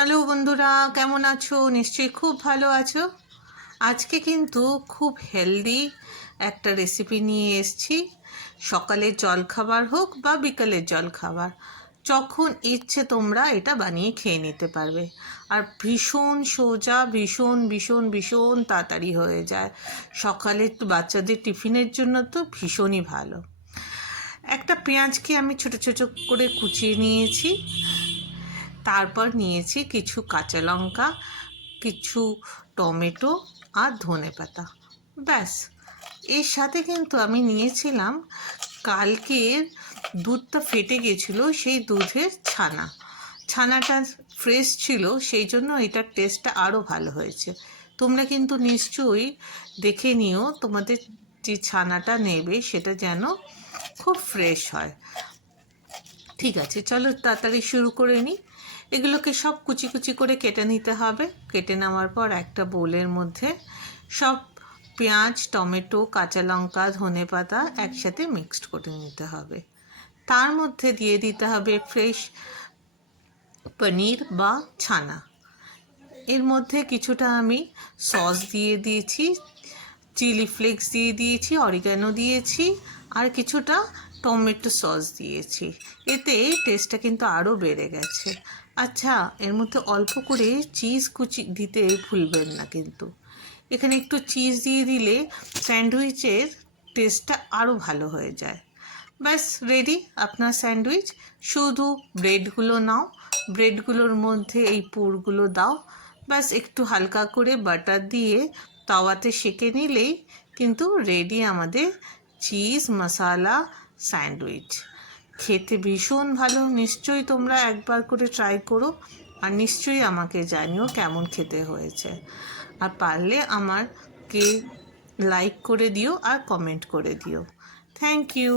Hello বন্ধুরা, কেমন আছো? নিশ্চয়ই খুব ভালো আছো। আজকে কিন্তু খুব হেলদি একটা রেসিপি নিয়ে এসেছি। সকালের জলখাবার হোক বা বিকালের জলখাবার, যখন ইচ্ছে তোমরা এটা বানিয়ে খেয়ে নিতে পারবে। আর ভীষণ সোজা, ভীষণ ভীষণ ভীষণ তাড়াতাড়ি হয়ে যায়। সকালে বাচ্চাদের টিফিনের জন্য তো ভীষণই ভালো। একটা পেঁয়াজকে আমি ছোট ছোট করে কুচিয়ে নিয়েছি। তারপর নিয়েছি কিছু কাঁচা লঙ্কা, কিছু টমেটো আর ধনেপাতা। ব্যাস। এর সাথে কিন্তু আমি নিয়েছিলাম কালকের দুধটা ফেটে গেছিলো, সেই দুধের ছানাটা ফ্রেশ ছিল, সেই জন্য এটার টেস্টটা আরও ভালো হয়েছে। তোমরা কিন্তু নিশ্চয়ই দেখে নিও তোমাদের যে ছানাটা নেবে সেটা যেন খুব ফ্রেশ হয়। ঠিক আছে, চলো তাড়াতাড়ি শুরু করে নিই। এগুলোকে সব কুচি কুচি করে কেটে নিতে হবে। কেটে নেওয়ার পর একটা বোলের মধ্যে সব পেঁয়াজ, টমেটো, কাঁচা লঙ্কা, ধনেপাতা একসাথে মিক্সড করে নিতে হবে। তার মধ্যে দিয়ে দিতে হবে ফ্রেশ পনির বা ছানা। এর মধ্যে কিছুটা আমি সস দিয়ে দিয়েছি, চিলি ফ্লেক্স দিয়ে দিয়েছি, অরিগানো দিয়েছি, আর কিছুটা টমেটো সস দিয়েছি। এতে টেস্টটা কিন্তু আরও বেড়ে গেছে। আচ্ছা, এর মধ্যে অল্প করে চিজ কুচি দিতে ভুলবেন না কিন্তু। এখানে একটু চিজ দিয়ে দিলে স্যান্ডউইচের টেস্টটা আরও ভালো হয়ে যায়। ব্যাস রেডি আপনার স্যান্ডউইচ। শুধু ব্রেডগুলো নাও, ব্রেডগুলোর মধ্যে এই পুরগুলো দাও, ব্যাস একটু হালকা করে বাটার দিয়ে তাওয়াতে সেঁকে নিলেই কিন্তু রেডি আমাদের চিজ মশালা স্যান্ডউইচ। খেতে ভীষণ ভালো। নিশ্চয়ই তোমরা একবার করে ট্রাই করো, আর নিশ্চয়ই আমাকে জানিও কেমন খেতে হয়েছে। আর পারলে আমাকে লাইক করে দিও আর কমেন্ট করে দিও। Thank you.